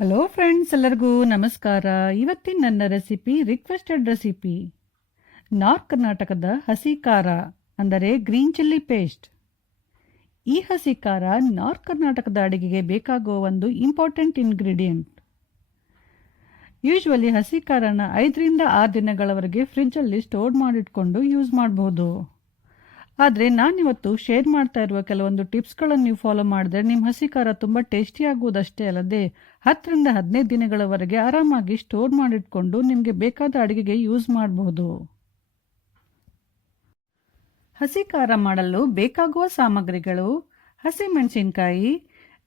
Hello friends ಎಲ್ಲರಿಗೂ ನಮಸ್ಕಾರ. ಇವತ್ತಿನ ನನ್ನ ರೆಸಿಪಿ ರಿಕ್ವೆಸ್ಟೆಡ್ ರೆಸಿಪಿ ನಾರ್ತ್ ಕರ್ನಾಟಕದ ಹಸಿ ಖಾರ, ಅಂದರೆ ಗ್ರೀನ್ ಚಿಲ್ಲಿ ಪೇಸ್ಟ್ ಈ ಹಸಿ ಖಾರ ನಾರ್ತ್ ಕರ್ನಾಟಕದ ಅಡಿಗೆಗೆ ಬೇಕಾಗುವ ಒಂದು ಇಂಪಾರ್ಟೆಂಟ್ ಇಂಗ್ರೀಡಿಯೆಂಟ್ ಯೂಶ್ವಲಿ ಹಸಿ ಖಾರನ ಐದರಿಂದ ಆರು ದಿನಗಳವರೆಗೆ ಫ್ರಿಜ್ಜಲ್ಲಿ ಸ್ಟೋರ್ ಮಾಡಿಟ್ಕೊಂಡು ಯೂಸ್ ಮಾಡಬಹುದು ಆದರೆ ನಾನಿವತ್ತು ಶೇರ್ ಮಾಡ್ತಾ ಇರುವ ಕೆಲವೊಂದು ಟಿಪ್ಸ್ಗಳನ್ನು ನೀವು ಫಾಲೋ ಮಾಡಿದ್ರೆ ನಿಮ್ಮ ಹಸಿ ಖಾರ ತುಂಬ ಟೇಸ್ಟಿ ಆಗುವುದಷ್ಟೇ ಅಲ್ಲದೆ ಹತ್ತರಿಂದ ಹದಿನೈದು ದಿನಗಳವರೆಗೆ ಆರಾಮಾಗಿ ಸ್ಟೋರ್ ಮಾಡಿಟ್ಕೊಂಡು ನಿಮಗೆ ಬೇಕಾದ ಅಡುಗೆಗೆ ಯೂಸ್ ಮಾಡಬಹುದು ಹಸಿ ಖಾರ ಮಾಡಲು ಬೇಕಾಗುವ ಸಾಮಗ್ರಿಗಳು ಹಸಿ ಮೆಣಸಿನ್ಕಾಯಿ.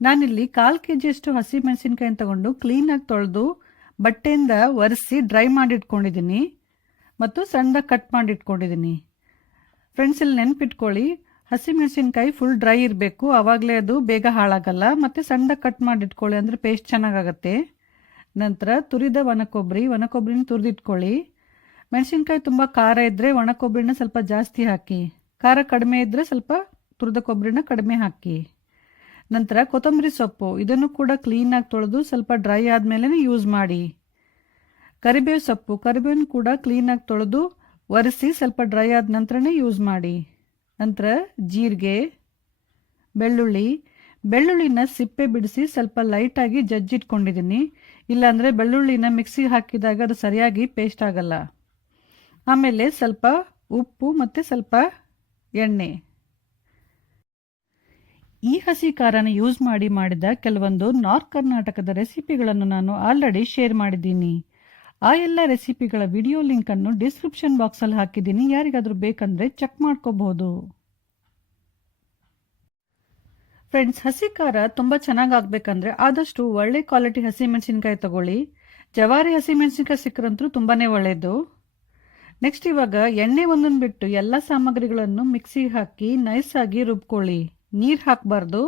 ನಾನಿಲ್ಲಿ ಕಾಲು ಕೆ ಜಿಯಷ್ಟು ಹಸಿ ಮೆಣಸಿನ್ಕಾಯಿ ತಗೊಂಡು ಕ್ಲೀನಾಗಿ ತೊಳೆದು ಬಟ್ಟೆಯಿಂದ ಒರೆಸಿ ಡ್ರೈ ಮಾಡಿಟ್ಕೊಂಡಿದ್ದೀನಿ ಮತ್ತು ಸಣ್ಣದಾಗಿ ಕಟ್ ಮಾಡಿಟ್ಕೊಂಡಿದ್ದೀನಿ ಫ್ರೆಂಡ್ಸ್ ಇಲ್ಲಿ ನೆನ್ಪಿಟ್ಕೊಳ್ಳಿ, ಹಸಿಮೆಣಸಿನ್ಕಾಯಿ ಫುಲ್ ಡ್ರೈ ಇರಬೇಕು. ಆವಾಗಲೇ ಅದು ಬೇಗ ಹಾಳಾಗಲ್ಲ. ಮತ್ತು ಸಣ್ಣ ಕಟ್ ಮಾಡಿಟ್ಕೊಳ್ಳಿ ಅಂದರೆ ಪೇಸ್ಟ್ ಚೆನ್ನಾಗಾಗತ್ತೆ. ನಂತರ ತುರಿದ ಒಣಕೊಬ್ಬರಿ, ಒಣಕೊಬ್ಬರಿನ ತುರಿದಿಟ್ಕೊಳ್ಳಿ. ಮೆಣಸಿನ್ಕಾಯಿ ತುಂಬ ಖಾರ ಇದ್ದರೆ ಒಣಕೊಬ್ಬರಿನ ಸ್ವಲ್ಪ ಜಾಸ್ತಿ ಹಾಕಿ. ಖಾರ ಕಡಿಮೆ ಇದ್ದರೆ ಸ್ವಲ್ಪ ತುರಿದ ಕೊಬ್ಬರಿನ ಕಡಿಮೆ ಹಾಕಿ. ನಂತರ ಕೊತ್ತಂಬರಿ ಸೊಪ್ಪು. ಇದನ್ನು ಕೂಡ ಕ್ಲೀನಾಗಿ ತೊಳೆದು ಸ್ವಲ್ಪ ಡ್ರೈ ಆದಮೇಲೆ ಯೂಸ್ ಮಾಡಿ. ಕರಿಬೇವು ಸೊಪ್ಪು. ಕರಿಬೇವನ್ನು ಕೂಡ ಕ್ಲೀನಾಗಿ ತೊಳೆದು ಒರೆಸಿ ಸ್ವಲ್ಪ ಡ್ರೈ ಆದ ನಂತರನೇ ಯೂಸ್ ಮಾಡಿ. ನಂತರ ಜೀರಿಗೆ, ಬೆಳ್ಳುಳ್ಳಿ. ಬೆಳ್ಳುಳ್ಳಿನ ಸಿಪ್ಪೆ ಬಿಡಿಸಿ ಸ್ವಲ್ಪ ಲೈಟಾಗಿ ಜಜ್ಜಿಟ್ಕೊಂಡಿದ್ದೀನಿ. ಇಲ್ಲಾಂದರೆ ಬೆಳ್ಳುಳ್ಳಿನ ಮಿಕ್ಸಿಗೆ ಹಾಕಿದಾಗ ಅದು ಸರಿಯಾಗಿ ಪೇಸ್ಟ್ ಆಗಲ್ಲ. ಆಮೇಲೆ ಸ್ವಲ್ಪ ಉಪ್ಪು ಮತ್ತು ಸ್ವಲ್ಪ ಎಣ್ಣೆ. ಈ ಹಸಿ ಖಾರನ ಯೂಸ್ ಮಾಡಿ ಮಾಡಿದ ಕೆಲವೊಂದು ನಾರ್ತ್ ಕರ್ನಾಟಕದ ರೆಸಿಪಿಗಳನ್ನು ನಾನು ಆಲ್ರೆಡಿ ಶೇರ್ ಮಾಡಿದ್ದೀನಿ. ಆ ಎಲ್ಲ ರೆಸಿಪಿಗಳ ವಿಡಿಯೋ ಲಿಂಕನ್ನು ಡಿಸ್ಕ್ರಿಪ್ಷನ್ ಬಾಕ್ಸಲ್ಲಿ ಹಾಕಿದ್ದೀನಿ. ಯಾರಿಗಾದರೂ ಬೇಕಂದರೆ ಚೆಕ್ ಮಾಡ್ಕೋಬಹುದು. ಫ್ರೆಂಡ್ಸ್, ಹಸಿ ಖಾರ ತುಂಬ ಚೆನ್ನಾಗಿ ಆಗಬೇಕಂದ್ರೆ ಆದಷ್ಟು ಒಳ್ಳೆ ಕ್ವಾಲಿಟಿ ಹಸಿ ಮೆಣಸಿನ್ಕಾಯಿ ತಗೊಳ್ಳಿ. ಜವಾರಿ ಹಸಿ ಮೆಣಸಿನ್ಕಾಯಿ ಸಿಕ್ಕರಂತೂ ತುಂಬಾ ಒಳ್ಳೆಯದು ನೆಕ್ಸ್ಟ್ ಇವಾಗ ಎಣ್ಣೆ ಒಂದೊಂದು ಬಿಟ್ಟು ಎಲ್ಲ ಸಾಮಗ್ರಿಗಳನ್ನು ಮಿಕ್ಸಿಗೆ ಹಾಕಿ ನೈಸಾಗಿ ರುಬ್ಕೊಳ್ಳಿ. ನೀರು ಹಾಕಬಾರ್ದು.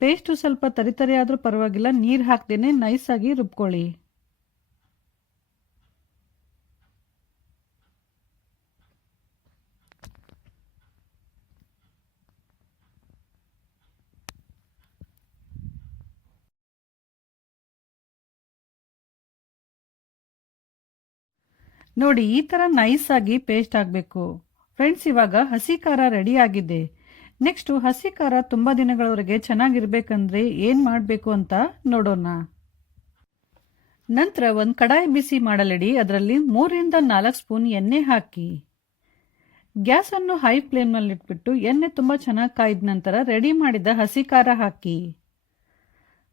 ಪೇಸ್ಟು ಸ್ವಲ್ಪ ತರಿತರಿ ಆದರೂ ಪರವಾಗಿಲ್ಲ, ನೀರು ಹಾಕ್ದೇನೆ ನೈಸಾಗಿ ರುಬ್ಕೊಳ್ಳಿ. ನೋಡಿ, ಈ ಥರ ನೈಸ್ ಆಗಿ ಪೇಸ್ಟ್ ಆಗಬೇಕು. ಫ್ರೆಂಡ್ಸ್ ಇವಾಗ ಹಸಿ ಖಾರ ರೆಡಿ ಆಗಿದೆ. ನೆಕ್ಸ್ಟು ಹಸಿ ಖಾರ ತುಂಬ ದಿನಗಳವರೆಗೆ ಚೆನ್ನಾಗಿರ್ಬೇಕಂದ್ರೆ ಏನು ಮಾಡಬೇಕು ಅಂತ ನೋಡೋಣ. ನಂತರ ಒಂದು ಕಡಾಯಿ ಬಿಸಿ ಮಾಡಲಿಡಿ, ಅದರಲ್ಲಿ ಮೂರಿಂದ ನಾಲ್ಕು ಸ್ಪೂನ್ ಎಣ್ಣೆ ಹಾಕಿ. ಗ್ಯಾಸನ್ನು ಹೈ ಫ್ಲೇಮಲ್ಲಿಟ್ಬಿಟ್ಟು ಎಣ್ಣೆ ತುಂಬ ಚೆನ್ನಾಗಿ ಕಾಯ್ದ ನಂತರ ರೆಡಿ ಮಾಡಿದ ಹಸಿ ಖಾರ ಹಾಕಿ.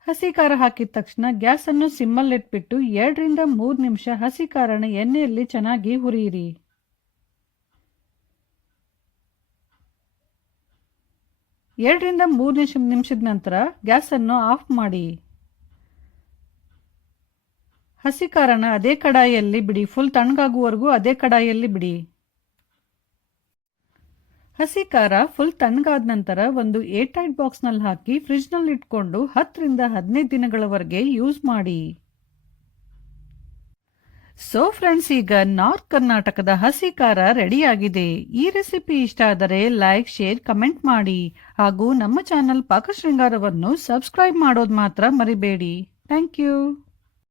ಹಸಿ ಖಾರ ಹಾಕಿದ ತಕ್ಷಣ ಗ್ಯಾಸನ್ನು ಸಿಮ್ಮಲ್ಲಿಟ್ಬಿಟ್ಟು ಎರಡರಿಂದ ಮೂರು ನಿಮಿಷ ಹಸಿ ಖಾರನ ಎಣ್ಣೆಯಲ್ಲಿ ಚೆನ್ನಾಗಿ ಹುರಿಯಿರಿ. ಎರಡರಿಂದ ಮೂರು ನಿಮಿಷ ನಿಮಿಷದ ನಂತರ ಗ್ಯಾಸನ್ನು ಆಫ್ ಮಾಡಿ. ಹಸಿ ಖಾರನ ಅದೇ ಕಡಾಯಿಯಲ್ಲಿ ಬಿಡಿ, ಫುಲ್ ತಣ್ಣಗಾಗುವವರೆಗೂ ಅದೇ ಕಡಾಯಿಯಲ್ಲಿ ಬಿಡಿ. ಹಸಿ ಖಾರ ಫುಲ್ ತಣ್ಣಗಾದ ನಂತರ ಒಂದು ಏರ್ಟೈಟ್ ಬಾಕ್ಸ್ನಲ್ಲಿ ಹಾಕಿ ಫ್ರಿಜ್ನಲ್ಲಿ ಇಟ್ಕೊಂಡು ಹತ್ತರಿಂದ ಹದಿನೈದು ದಿನಗಳವರೆಗೆ ಯೂಸ್ ಮಾಡಿ. ಸೊ ಫ್ರೆಂಡ್ಸ್ ಈಗ ನಾರ್ತ್ ಕರ್ನಾಟಕದ ಹಸಿ ಖಾರ ರೆಡಿಯಾಗಿದೆ ಈ ರೆಸಿಪಿ ಇಷ್ಟ ಆದರೆ ಲೈಕ್ ಶೇರ್ ಕಮೆಂಟ್ ಮಾಡಿ. ಹಾಗೂ ನಮ್ಮ ಚಾನಲ್ ಪಾಕಶೃಂಗಾರವನ್ನು ಸಬ್ಸ್ಕ್ರೈಬ್ ಮಾಡೋದು ಮಾತ್ರ ಮರಿಬೇಡಿ. Thank you